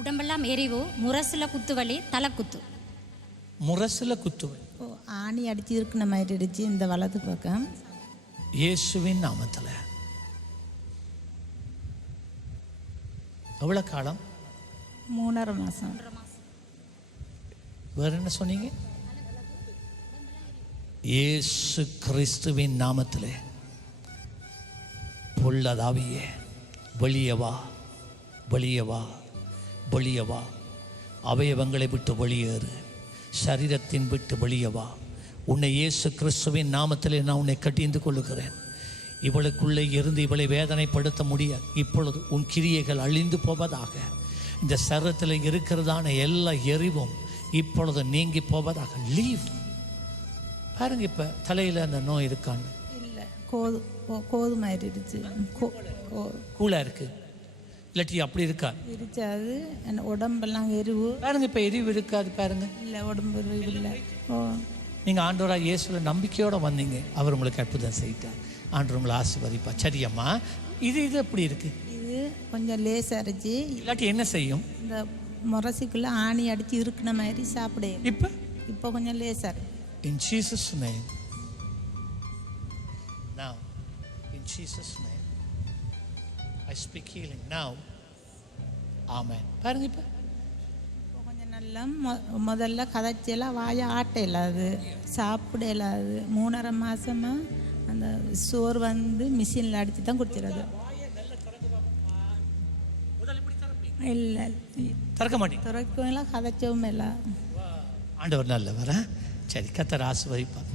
உடம்பெல்லாம் எரிவு? முரசுல குத்து வலி தலைக்குத்து முரசில் குத்துவேன் ஓ ஆணி அடிச்சு இருக்கிற மாதிரி அடிச்சு இந்த வலது பக்கம். இயேசுவின் நாமத்தில். எவ்வளோ காலம்? மூணரை மாதம் வேற என்ன சொன்னீங்க? இயேசு கிறிஸ்துவின் நாமத்திலே. பொல்லதாவியே வெளியே வா. வெளியே வா அவயவங்களை விட்டு வெளியேறு. சரீரத்தின் விட்டு வெளியே வா உன்னை இயேசு கிறிஸ்துவின் நாமத்திலே நான் உன்னை கட்டிந்து கொள்ளுகிறேன். இவளுக்குள்ளே இருந்து இவளை வேதனைப்படுத்த முடியாது இப்பொழுது உன் கிரியைகள் அழிந்து போவதாக இந்த சரத்தில் இருக்கிறதான எல்லா எரிவும் இப்பொழுது நீங்கி போவதாக. லீவ் பாருங்க இப்போ தலையில் அந்த நோய் இருக்கான்னு. இல்லை கோது கோ- கோது மாதிரி அடிச்சு கோ- கோ- கூலாக இருக்கு. இல்லாட்டி அப்படி இருக்கா? என் உடம்பெல்லாம் எரிவு. பாருங்க இப்போ எரிவு இருக்காது பாருங்க. இல்லை உடம்பு இல்லை. ஓ. நீங்கள் ஆண்டவராக இயேசுவில் நம்பிக்கையோடு வந்தீங்க. அவர் உங்களுக்கு அற்புதம் செய்தார். ஆண்டவர் உங்களை ஆசீர்வதிப்பா சரியம்மா இது இது எப்படி இருக்கு? இது கொஞ்சம் லேஸ் அரைச்சி இல்லாட்டி என்ன செய்யும்? இந்த முரசிக்குள்ளே ஆணி அடித்து இருக்கிற மாதிரி சாப்பிட. இப்போ? இப்போ கொஞ்சம் லேஸ் அரை In Jesus' name. Now, in Jesus' I speak healing now. Amen. பாருங்க இப்போ கொஞ்சம் நல்லா மொ முதல்ல கதைச்செல்லாம் வாயை ஆட்ட இல்லாது சாப்பிட இல்லாது மூணரை மாசமா அந்த சோறு வந்து மிஷினில் அடித்து தான் குடிச்சிடாது இல்லை திறக்க மாட்டீங்க துறைக்கும் இல்லை கதைச்சவும் இல்லை ஆண்டவர் நல்லவர் ஆ? சரி கத்தர் ஆசீர்வதிப்பார்